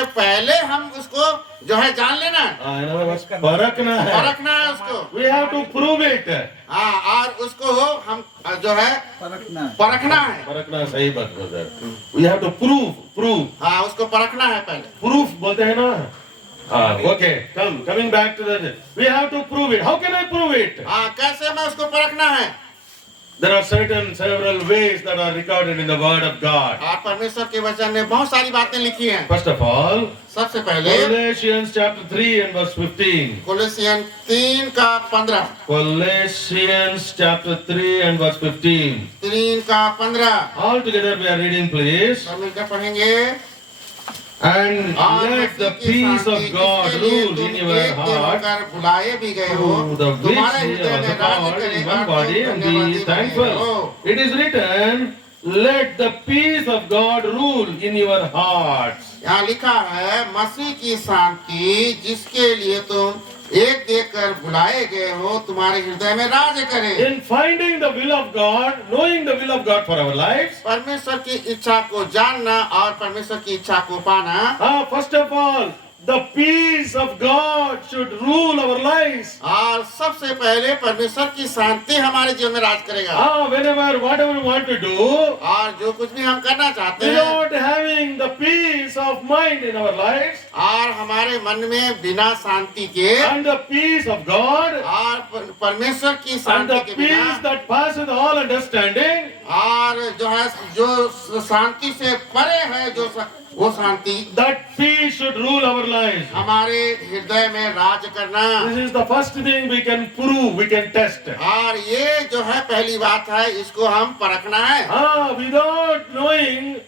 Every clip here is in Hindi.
पहले हम उसको जो है जान लेना है, in other words, परखना है. परखना है उसको. We have to prove it. हाँ, और उसको हम जो है परखना है। परखना है. परखना सही बात brother. We have to prove. हाँ, उसको परखना है पहले. Proof बोलते हैं ना. Okay, coming back to that. We have to prove it. How can I prove it? हाँ, कैसे मैं उसको परखना है? There are several ways that are recorded in the Word of God. और परमेश्वर के वचन में बहुत सारी बातें लिखी हैं. First of all, सबसे पहले Galatians chapter 3 and verse 15. कोलोसियन 3 का 15. Galatians chapter 3 and verse 15. 3 का 15. All together we are reading, please. सब मिलकर पढ़ेंगे. And let the peace of God rule in your heart, बुलाए भी गए हो, to the which तुम्हारे ye हृदय are में the राज्य called करे in और one body, तुम and धन्यवादी be बने thankful. हो. It is written, let the peace of God rule in your hearts. यहाँ लिखा है मसीह की शांति जिसके लिए तुम एक देकर बुलाए गए हो तुम्हारे हृदय में राज्य करे. In finding the will of God, knowing the will of God for our lives, परमेश्वर की इच्छा को जानना और परमेश्वर की इच्छा को पाना. first of all, the peace of God should rule our lives. और सबसे पहले परमेश्वर की शांति हमारे जीवन में राज करेगा. Whatever we want to do, और जो कुछ भी हम करना चाहते हैं without having the peace of mind in our lives, और हमारे मन में बिना शांति के and the peace of God, और परमेश्वर की and शांति the के peace बिना that passeth all understanding, और जो है जो शांति से परे है वो शांति that peace should rule our lives. हमारे हृदय में राज करना. This is the first thing we can prove, we can test. और ये जो है पहली बात है, इसको हम परखना है. Without knowing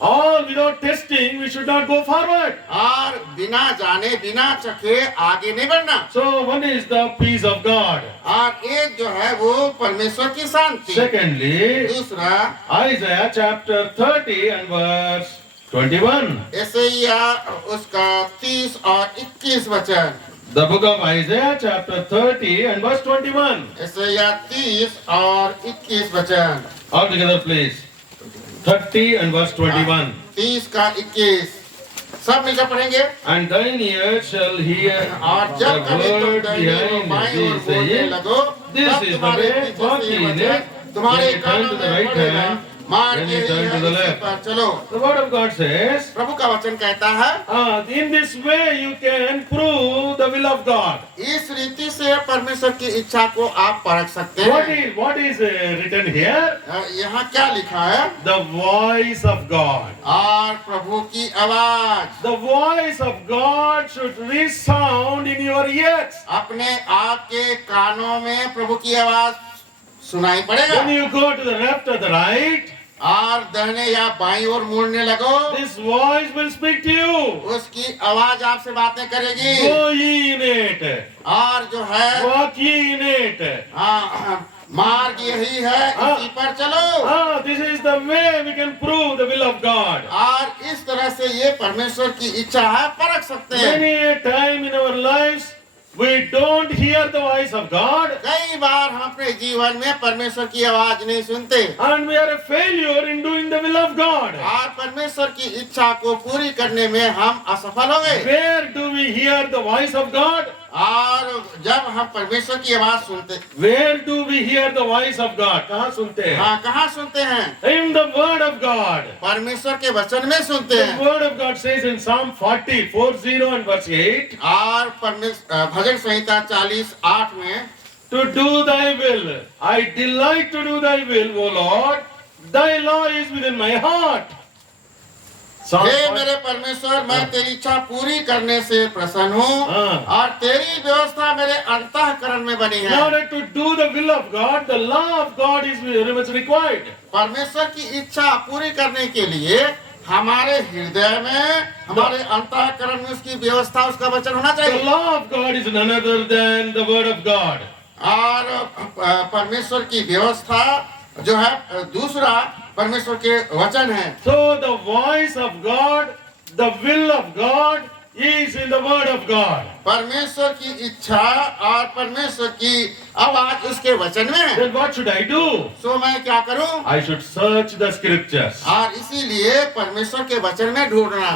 or without testing, we should not go forward. और बिना जाने बिना चखे आगे नहीं बढ़ना. So one is the peace of God. और एक जो है वो परमेश्वर की शांति. Secondly, दूसरा Isaiah chapter 30 and verse 21. यशायाह उसका 30 और 21 वचन. The book of Isaiah chapter 30 and verse 21. यशायाह 30 और 21 वचन. All together please. 30 and verse 21. 30 का 21 सब मिलकर पढ़ेंगे. And thine ears shall hear और the जब कभी तुम word दाहिनी ओर behind बाईं ओर thee बोलने saying, लगो, This तब is the तुम्हारे way, पीछे walk से ye ये in वचन it, तुम्हारे when you turn कानों to the में right पड़ेगा. hand, मार्ग when you यही turn to है, the इसी left. पर चलो. The word of God says, प्रभु का वचन कहता है in this way you can prove the will of God. इस रीति से परमेश्वर की इच्छा को आप परख सकते हैं. What is written here? यहाँ क्या लिखा है? The voice of God. और प्रभु की आवाज. The voice of God should resound in your ears. अपने आपके कानों में प्रभु की आवाज सुनाई पड़ेगा. When you go to the left or the right, और दाहिने या बाईं ओर मुड़ने लगो, this voice will speak to you. उसकी आवाज आपसे बातें करेगी. Go ye in it. और जो है Walk ye in it. मार्ग यही है, इसी पर चलो. This is the way we can prove the will of God. और इस तरह से ये परमेश्वर की इच्छा है, परख सकते हैं. Many a time in our lives, we don't hear the voice of God. कई बार हम अपने जीवन में परमेश्वर की आवाज नहीं सुनते And we are a failure in doing the will of God. और परमेश्वर की इच्छा को पूरी करने में हम असफल हो गए. Where do we hear the voice of God? और जब हम परमेश्वर की आवाज सुनते, Where do we hear the voice of God? कहाँ सुनते हैं? हाँ, कहाँ सुनते हैं? In the word of God. परमेश्वर के वचन में सुनते The हैं. word of God says in Psalm 40 and verse 8, और भजन संहिता 40:8 में to do thy will. I delight to do thy will, O Lord. Thy law is within my heart. Psalm हे 40 मेरे परमेश्वर, मैं तेरी इच्छा पूरी करने से प्रसन्न हूँ हाँ. और तेरी व्यवस्था मेरे अंतःकरण में बनी In है. order to do the will of God, the law of God is very much required. परमेश्वर की इच्छा पूरी करने के लिए हमारे हृदय में, हमारे अंतःकरण में उसकी व्यवस्था, उसका वचन होना The चाहिए. law of God is none other than the word of God. और परमेश्वर की व्यवस्था जो है दूसरा परमेश्वर के वचन है. So the voice of God, the will of God is in the word of God. परमेश्वर की इच्छा और परमेश्वर की आवाज उसके वचन में है, then what should I do? सो मैं क्या करूं? I should search the scriptures. और इसीलिए परमेश्वर के वचन में ढूंढना।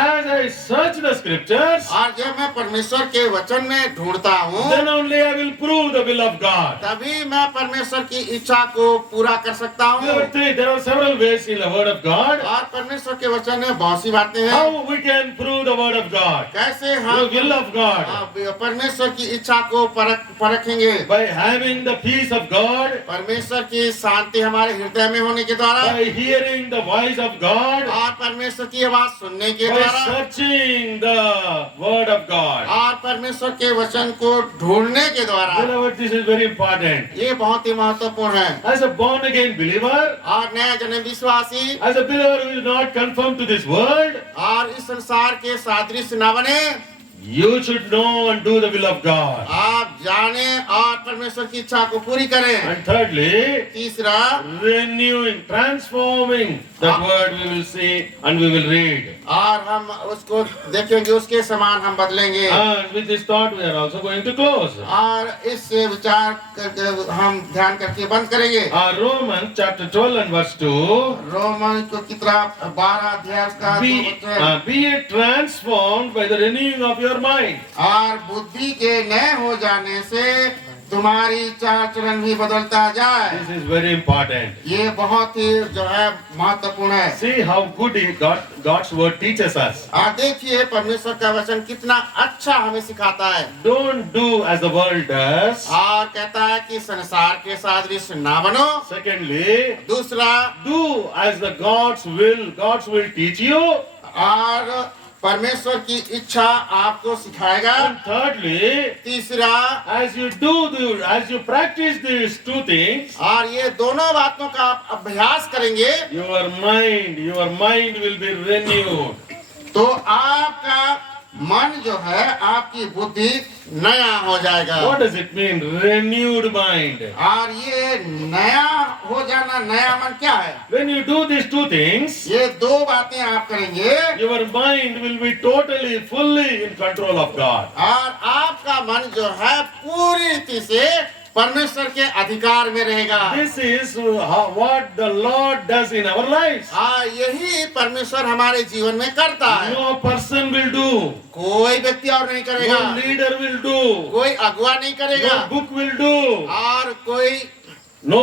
As I search the scriptures, और जब मैं परमेश्वर के वचन में ढूंढता हूँ, then only I will prove the will of God. तभी मैं परमेश्वर की इच्छा को पूरा कर सकता हूँ। There are several ways in the word of God. और परमेश्वर के वचन में बहुत सी बातें हैं, How we can prove the word of God? कैसे The हम will of God. परमेश्वर की इच्छा को परखेंगे। By having the peace of God, परमेश्वर की शांति हमारे हृदय में होने के द्वारा, by hearing the voice of God, और परमेश्वर की आवाज सुनने के by द्वारा, searching the word of God. और परमेश्वर के वचन को ढूंढने के द्वारा। Beloved, this is very important. ये बहुत ही महत्वपूर्ण है। As a born again believer, और नया जन्म विश्वासी, as a believer who is not conformed to this world, और इस संसार के सादृश्य न बने, you should know and do the will of God. आप जाने और परमेश्वर की इच्छा को पूरी करें। And thirdly, तीसरा, renewing, transforming that word we will see and we will read. और हम उसको देखेंगे, उसके समान हम बदलेंगे। And with this thought, we are also going to close. और इस विचार करके हम ध्यान करके बंद करेंगे। Romans chapter 12 and verse 2. Roman को कितना 12 अध्याय का Be ye transformed by the renewing of your mind. और बुद्धि के नए हो जाने से तुम्हारी चाल चलन भी बदलता जाए। This is very important. ये बहुत ही जो है महत्वपूर्ण है। See how good God's word teaches us. देखिए परमेश्वर का वचन कितना अच्छा हमें सिखाता है। Don't do as the world does. और कहता है कि संसार के सादृश्य ना बनो। Secondly, दूसरा, do as the God's will teach you. और परमेश्वर की इच्छा आपको सिखाएगा। And thirdly, तीसरा, as you practice these two things, और ये दोनों बातों का आप अभ्यास करेंगे, your mind will be renewed. तो आपका मन जो है, आपकी बुद्धि नया हो जाएगा। What does it mean, renewed mind? और ये नया हो जाना, नया मन क्या है? When you do these two things, ये दो बातें आप करेंगे, your mind will be totally, fully in control of God. और आपका मन जो है पूरी रीति से परमेश्वर के अधिकार में रहेगा। This is what the Lord does in our lives. यही परमेश्वर हमारे जीवन में करता है। No person will do. कोई व्यक्ति और नहीं करेगा, No leader will do. कोई अगुवा नहीं करेगा, No book will do. और कोई No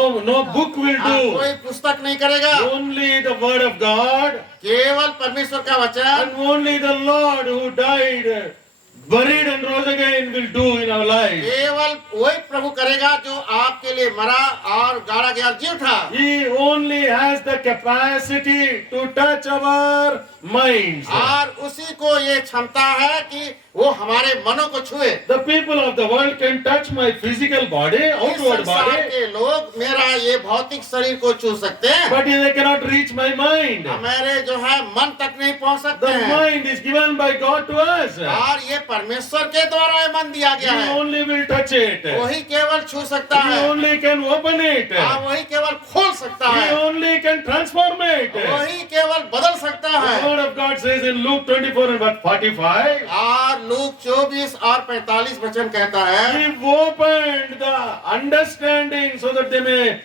book will do. कोई पुस्तक नहीं करेगा। Only the word of God, केवल परमेश्वर का वचन, and only the Lord who died, buried and rose again will do in our lives. केवल वही प्रभु करेगा जो आपके लिए मरा और गाड़ा गया और जी उठा। He only has the capacity to touch our minds. और उसी को ये क्षमता है कि वो हमारे मनों को छुए। The people of the world can touch my physical body, इस outward संसार body, के लोग मेरा ये भौतिक शरीर को छू सकते हैं, but they cannot reach my mind. हमारे जो है मन तक नहीं पहुंच सकते The हैं। mind is given by God to us. और ये परमेश्वर के द्वारा ये मन दिया गया He है, only will touch it. वही केवल छू सकता He है, only can open it. वही केवल खोल सकता He है, only can transform it. वही केवल बदल सकता The है। word of God says in Luke 24 and verse 45, और लूक 24 और 45 वचन कहता है, He opened the understanding so that they may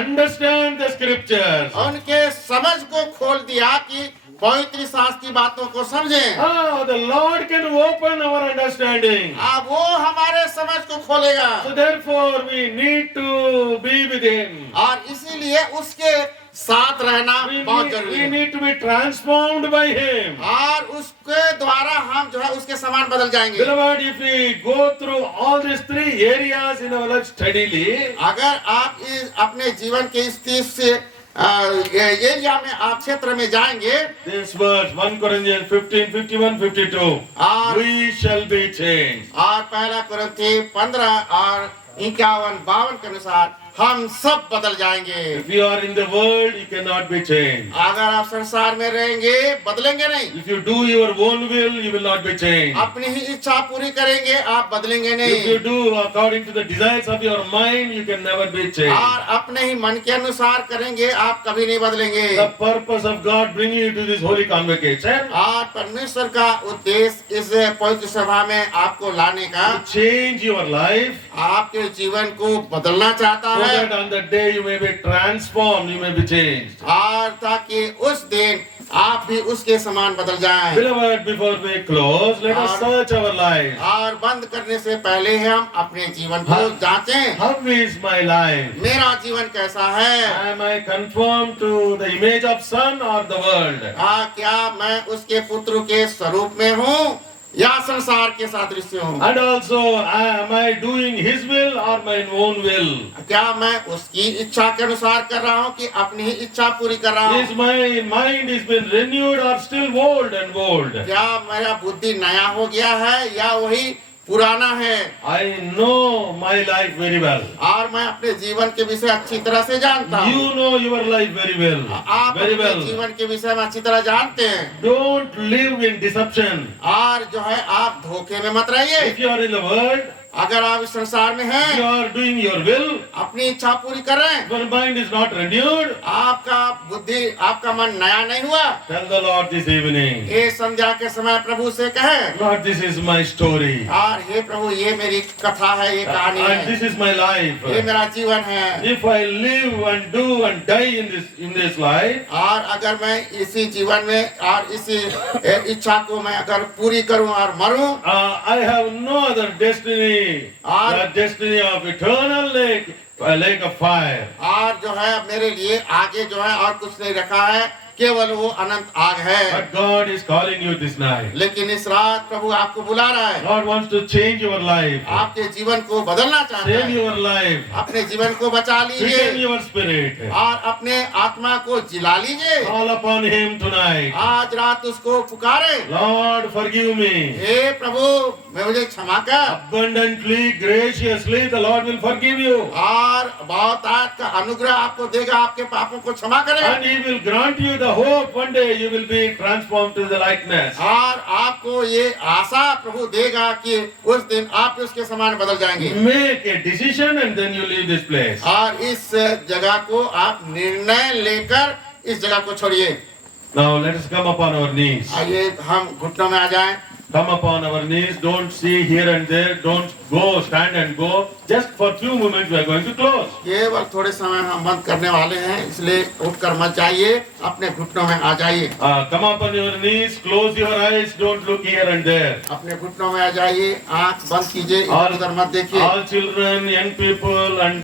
understand the scriptures. उनके समझ को खोल दिया कि पवित्र शास्त्र की बातों को समझें। The Lord can open our understanding. वो हमारे समझ को खोलेगा। So therefore we need to be with Him. और इसीलिए उसके साथ रहना बहुत जरूरी We है। need to be transformed by Him. और उसके द्वारा हम जो है उसके समान बदल जाएंगे। Beloved, if we go through all these three areas in our life steadily, अगर आप इस अपने जीवन के इस तीस एरिया में आप क्षेत्र में जाएंगे, this verse 1 Corinthians 15, 51, 52, we shall be changed. और पहला कुरिन्थी 15 और 51-52 के अनुसार हम सब बदल जाएंगे। If you are in the world, you cannot be changed. अगर आप संसार में रहेंगे बदलेंगे नहीं। If you do your own will, you will not be changed. अपनी ही इच्छा पूरी करेंगे आप बदलेंगे If नहीं। you do according to the desires of your mind, you can never be changed. और अपने ही मन के अनुसार करेंगे आप कभी नहीं बदलेंगे। The purpose of God bringing you to this holy convocation, और परमेश्वर का उद्देश्य इस पवित्र सभा में आपको लाने का to change your life, आपके जीवन को बदलना चाहता so है, that on that day you may be transformed, you may be changed. और ताकि उस दिन आप भी उसके समान बदल जाएं। Beloved, before we close, let us search our lives. और बंद करने से पहले हम अपने जीवन को जांचें। How is my life? मेरा जीवन कैसा है? Am I conformed to the image of Son or the world? क्या मैं उसके पुत्र के स्वरूप में हूँ या संसार के सादृश्य हूँ? And also, am I doing His will or my own will? क्या मैं उसकी इच्छा के अनुसार कर रहा हूँ कि अपनी ही इच्छा पूरी कर रहा हूँ? Is my mind has been renewed or still old and old? क्या मेरा बुद्धि नया हो गया है या वही पुराना है? I know my life very well. और मैं अपने जीवन के विषय अच्छी तरह से जानता हूँ। You know your life very well. आप Very अपने well. जीवन के विषय में अच्छी तरह जानते हैं। Don't live in deception. और जो है आप धोखे में मत रहिए। If you are in the world, अगर आप इस संसार में you हैं, are doing your will, अपनी इच्छा पूरी कर रहे हैं, your mind is not renewed, आपका बुद्धि आपका मन नया नहीं हुआ, tell the Lord this evening, ये संध्या के समय प्रभु से कहे, Lord, this is my story. और हे प्रभु ये मेरी कथा है, ये कहानी And है, this is my life. ये मेरा जीवन है। If I live and do and die in this life, और अगर मैं इसी जीवन में और इसी इच्छा को मैं अगर पूरी करूं और मरूं, I have no other destiny, the destiny of eternal lake, a lake of fire. और जो है मेरे लिए आगे जो है और कुछ नहीं रखा है, केवल वो अनंत आग है। But God is calling you this night. लेकिन इस रात प्रभु आपको बुला रहा है। God wants to change your life, आपके जीवन को बदलना चाहता save है। your life, अपने जीवन को बचा quicken लीजिए your spirit. और अपने आत्मा को जिला लीजिए। Call upon Him tonight. आज रात उसको पुकारे, Lord, forgive me. हे प्रभु मैं मुझे क्षमा कर। Abundantly, graciously, the Lord will forgive you. और बहुत आज का अनुग्रह आपको देगा, आपके पापों को क्षमा करे। And He will grant you the hope one day you will be transformed to the likeness. और आपको ये आशा प्रभु देगा कि उस दिन आप उसके समान बदल जाएंगे। Make a decision and then you leave this place. और इस जगह को आप निर्णय लेकर इस जगह को छोड़िए। Now let us come upon our knees. आइए हम घुटनों में आ जाएं। Come upon our knees. Don't see here and there. Don't go, stand and go. Just for few moments we are going to close. केवल थोड़े समय हम बंद करने वाले हैं, इसलिए उठकर मत जाइए, अपने घुटनों में आ जाइए। Come upon your knees. Close your eyes. Don't look here and there. अपने घुटनों में आ जाइए, आंख बंद कीजिए, इधर उधर मत देखिए। All children, young people and